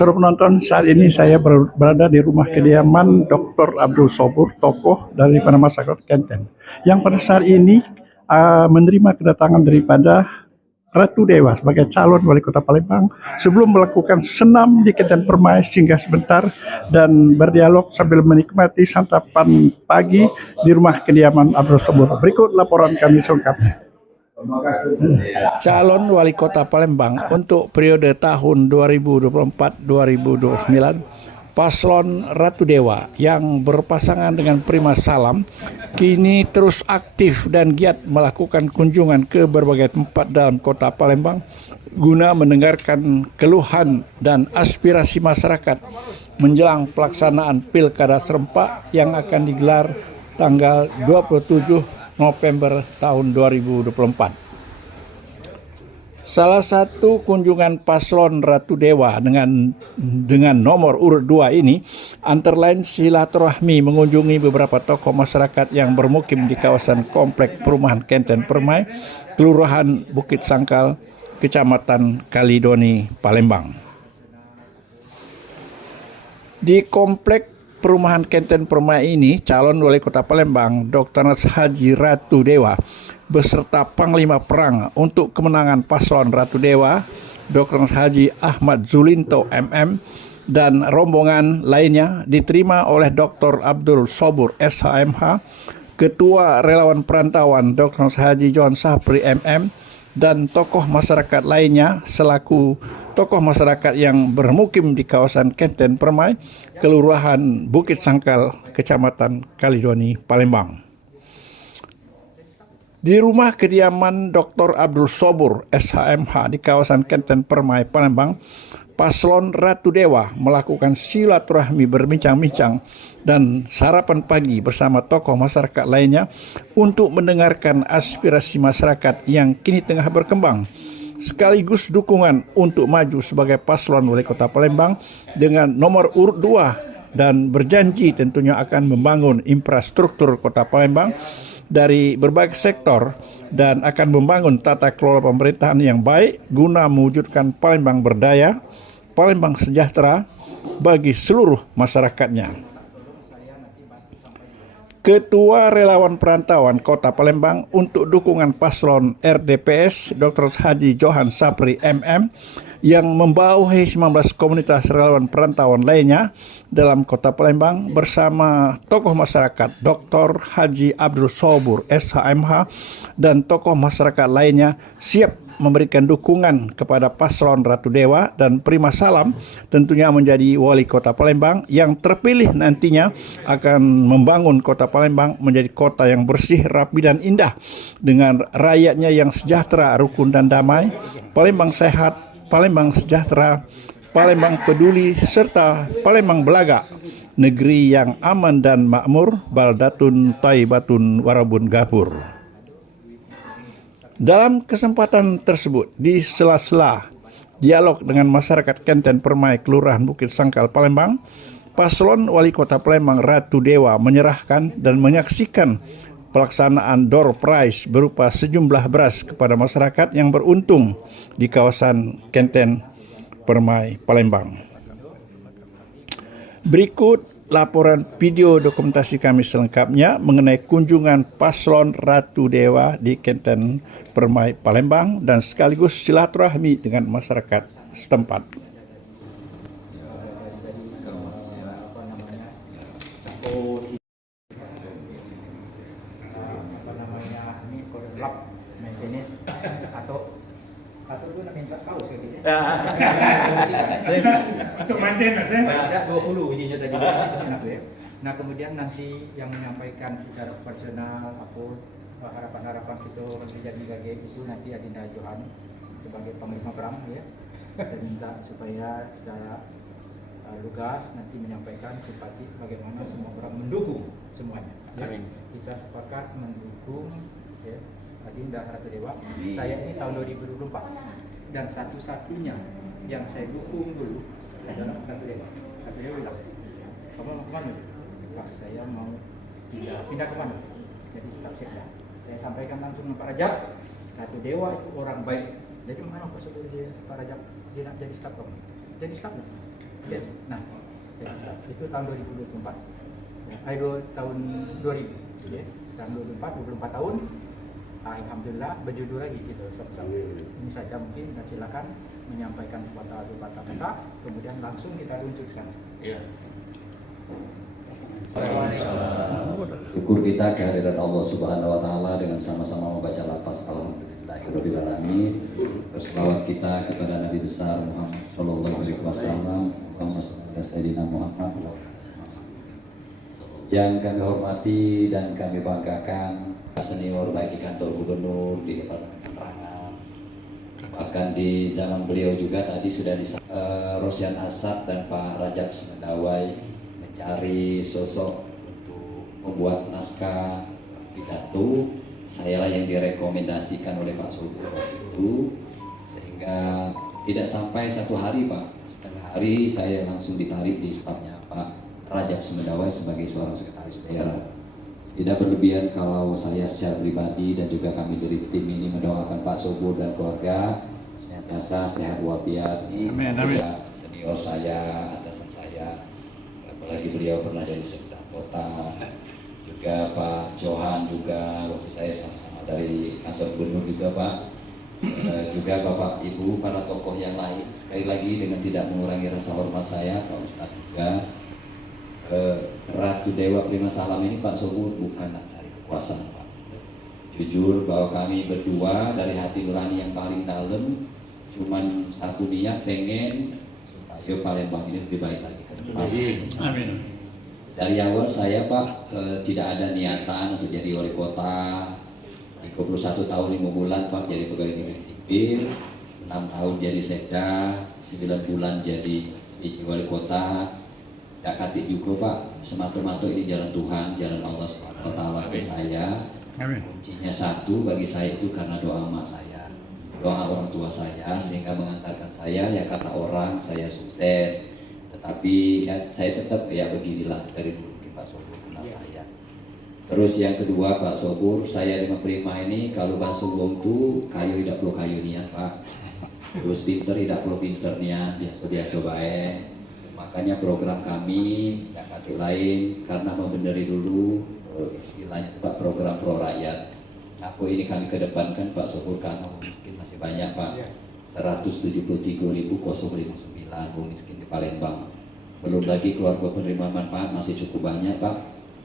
Saudara penonton, saat ini saya berada di rumah kediaman Dr. Abdul Sobur, tokoh dari masyarakat Kenten, yang pada saat ini menerima kedatangan daripada Ratu Dewa sebagai calon wali kota Palembang sebelum melakukan senam di Kenten Permai singgah sebentar dan berdialog sambil menikmati santapan pagi di rumah kediaman Abdul Sobur. Berikut laporan kami selengkapnya. Calon wali kota Palembang untuk periode tahun 2024-2029, paslon Ratu Dewa yang berpasangan dengan Prima Salam kini terus aktif dan giat melakukan kunjungan ke berbagai tempat dalam kota Palembang guna mendengarkan keluhan dan aspirasi masyarakat menjelang pelaksanaan Pilkada serentak yang akan digelar tanggal 27 November tahun 2024. Salah satu kunjungan paslon Ratu Dewa dengan nomor urut 2 ini antara lain silaturahmi mengunjungi beberapa tokoh masyarakat yang bermukim di kawasan komplek perumahan Kenten Permai, Kelurahan Bukit Sangkal, Kecamatan Kalidoni, Palembang. Di komplek perumahan Kenten Permai ini, calon wali kota Palembang Dr. Haji Ratu Dewa beserta Panglima Perang untuk kemenangan paslon Ratu Dewa Dr. Haji Ahmad Zulinto MM dan rombongan lainnya diterima oleh Dr. Abdul Sobur SHMH, Ketua Relawan Perantauan Dr. Haji Johan Sapri MM, dan tokoh masyarakat lainnya selaku tokoh masyarakat yang bermukim di kawasan Kenten Permai, Kelurahan Bukit Sangkal, Kecamatan Kalidoni, Palembang. Di rumah kediaman Dr. Abdul Sobur SHMH di kawasan Kenten Permai, Palembang, paslon Ratu Dewa melakukan silaturahmi berbincang-bincang dan sarapan pagi bersama tokoh masyarakat lainnya untuk mendengarkan aspirasi masyarakat yang kini tengah berkembang, sekaligus dukungan untuk maju sebagai paslon wali kota Palembang dengan nomor urut 2 dan berjanji tentunya akan membangun infrastruktur kota Palembang dari berbagai sektor dan akan membangun tata kelola pemerintahan yang baik guna mewujudkan Palembang berdaya, Palembang sejahtera bagi seluruh masyarakatnya. Ketua Relawan Perantauan Kota Palembang untuk dukungan paslon RDPS Dr. Haji Johan Sapri MM yang membawahi 19 komunitas relawan perantauan lainnya dalam Kota Palembang bersama tokoh masyarakat Dr. Haji Abdul Sobur SHMH dan tokoh masyarakat lainnya siap memberikan dukungan kepada paslon Ratu Dewa dan Prima Salam tentunya menjadi wali kota Palembang yang terpilih nantinya akan membangun kota Palembang menjadi kota yang bersih, rapi dan indah dengan rakyatnya yang sejahtera, rukun dan damai, Palembang sehat, Palembang sejahtera, Palembang peduli, serta Palembang belaga, negeri yang aman dan makmur, baldatun taibatun warabun gapur. Dalam kesempatan tersebut, di sela-sela dialog dengan masyarakat Kenten Permai, Kelurahan Bukit Sangkal, Palembang, paslon wali kota Palembang Ratu Dewa menyerahkan dan menyaksikan pelaksanaan door prize berupa sejumlah beras kepada masyarakat yang beruntung di kawasan Kenten Permai, Palembang. Berikut laporan video dokumentasi kami selengkapnya mengenai kunjungan paslon Ratu Dewa di Kenten Permai, Palembang dan sekaligus silaturahmi dengan masyarakat setempat. Atau gue nak minta kaos kayak gini. Untuk manten mas ya? Ada 20 izinnya tadi ya. Nah kemudian nanti yang menyampaikan secara personal apa harapan-harapan kita menjadi gage itu nanti Adinda Johan sebagai Panglima Perang ya. Saya minta supaya secara lugas nanti menyampaikan simpati bagaimana semua orang mendukung semuanya. Ya. Kita sepakat mendukung ya. Adinda Ratu Dewa. Saya ini tahun 2024 dan satu-satunya yang saya dukung dulu adalah Ratu Dewa. Ratu Dewa bilang, kamu mau kemana? Pak, saya mau pindah kemana? Jadi staf sekda. Saya sampaikan langsung ke Pak Rajab, Ratu Dewa itu orang baik. Jadi mana prosedur dia Pak Rajab dia nak jadi staf kamu? Jadi staf. Ya, nah, ya, itu tahun 2024. Ya, tahun 2000. Ya, tahun 24 tahun. Alhamdulillah berjudul lagi gitu. Ini saja mungkin, dan silakan menyampaikan sepatah kata, kemudian langsung kita rujuk ke sana. Iya. Syukur kita kehadiran Allah Subhanahu wa taala dengan sama-sama membaca lafaz alhamdulillahirabbil alamin. Berselawat kita kepada Nabi besar Muhammad sallallahu alaihi wasallam, Muhammad Sayyidina Muhammad. Yang kami hormati dan kami banggakan senior baik di kantor gubernur, di Departemen Penerangan, bahkan di zaman beliau juga tadi sudah Rosyan Asad dan Pak Rajab Semendawai mencari sosok untuk membuat naskah pidato. Sayalah yang direkomendasikan oleh Pak Sobur itu, sehingga tidak sampai satu hari Pak, setengah hari saya langsung ditarik di stafnya Pak Rajab Semendawai sebagai seorang sekretaris daerah. Tidak berlebihan kalau saya secara pribadi dan juga kami dari tim ini mendoakan Pak Sobur dan keluarga senantiasa sehat walafiat. Amin, amin. Senior saya, atasan saya, apalagi beliau pernah jadi sekretaris kota, juga Pak Johan juga waktu saya sama-sama dari kantor gubernur juga Pak, juga Bapak Ibu para tokoh yang lain. Sekali lagi dengan tidak mengurangi rasa hormat saya, Pak Ustadz juga, Ratu Dewa Prima Salam ini Pak Sobur bukan nak cari kekuasaan Pak. Jujur bahwa kami berdua dari hati nurani yang paling dalam, cuman satu niat pengen supaya Palembang ini lebih baik lagi ke depan. Amin. Dari awal saya Pak tidak ada niatan untuk jadi wali kota. 31 tahun 5 bulan Pak jadi pegawai negeri sipil, 6 tahun jadi sekda, 9 bulan jadi DJ wali kota. Tak katik juga Pak, semata-mata ini jalan Tuhan, jalan Allah Subhanahu wa taala bagi saya. Amin. Kuncinya satu bagi saya itu karena doa emak saya, doa orang tua saya, sehingga mengantarkan saya, ya kata orang saya sukses. Tetapi ya, saya tetap ya beginilah dari dulu Pak Sobur kenal saya. Terus yang kedua Pak Sobur, saya dengan Prima ini kalau bahasa wong itu kayu tidak perlu kayu niat Pak. Terus pinter tidak perlu pinter niat, biasa-biasa baik. Makanya program kami yang satu lain karena membenahi dulu istilahnya Pak program pro rakyat. Apa ini kami kedepankan Pak Sobur karena miskin masih banyak Pak. 173.059 miskin di Palembang. Belum lagi keluarga penerima manfaat masih cukup banyak Pak.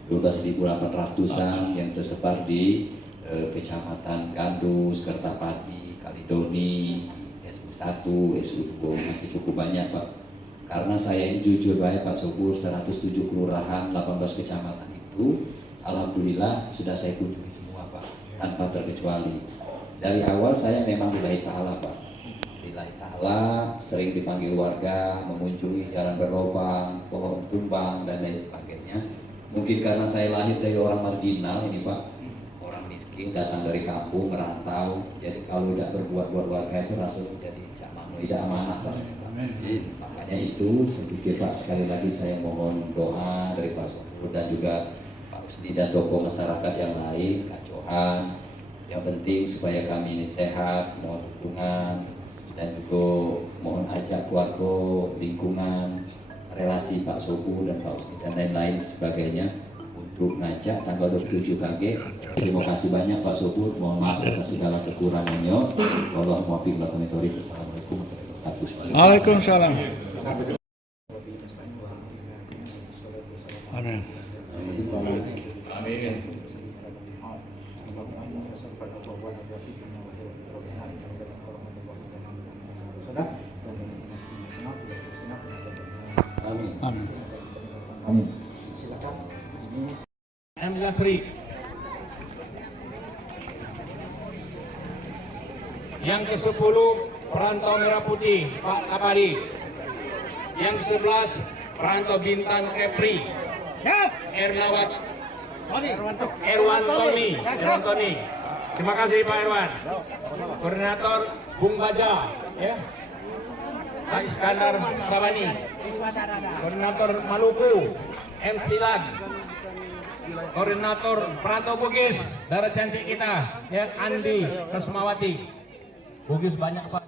12.800-an yang tersebar di Kecamatan Gandus, Kertapati, Kalidoni, SU1, SU2 masih cukup banyak Pak. Karena saya ini jujur baik Pak Sobur, 107 kelurahan, 18 kecamatan itu alhamdulillah sudah saya kunjungi semua Pak, tanpa terkecuali. Dari awal saya memang lillahi ta'ala Pak, lillahi ta'ala, sering dipanggil warga, mengunjungi jalan berlobang, pohon tumbang dan lain sebagainya. Mungkin karena saya lahir dari orang marginal ini Pak, orang miskin, datang dari kampung, merantau. Jadi kalau tidak berbuat buat warga itu rasanya jadi camano, tidak amanah Pak. Makanya itu sedikit Pak, sekali lagi saya mohon doa dari Pak Sobur dan juga Pak Usni dan tokoh masyarakat yang lain, Kak Johan. Yang penting supaya kami ini sehat, mohon dukungan dan juga mohon ajak keluarga, lingkungan, relasi Pak Sobur dan Pak Usni dan lain-lain sebagainya untuk ngajak tanggal 27 KG. Terima kasih banyak Pak Sobur, mohon maaf atas segala kekurangannya. Allahumma muwaffiq wa taufiq. Assalamualaikum warahmatullahi wabarakatuh. Waalaikumsalam. Amin. Amin. Amin. Amin. Amin. Silakan. M. Lasri. Yang ke-10 Perantau Merah Putih Pak Kapadi. Yang ke-11 Perantau Bintang Kepri Erlawat Erwan Tony. Terima kasih Pak Erwan. Koordinator Bung Baja ya. Pak Iskandar Sabani. Koordinator Maluku M. Silan. Koordinator Perantau Bugis, darah cantik kita ya, Andi Kesmawati. Bugis banyak Pak.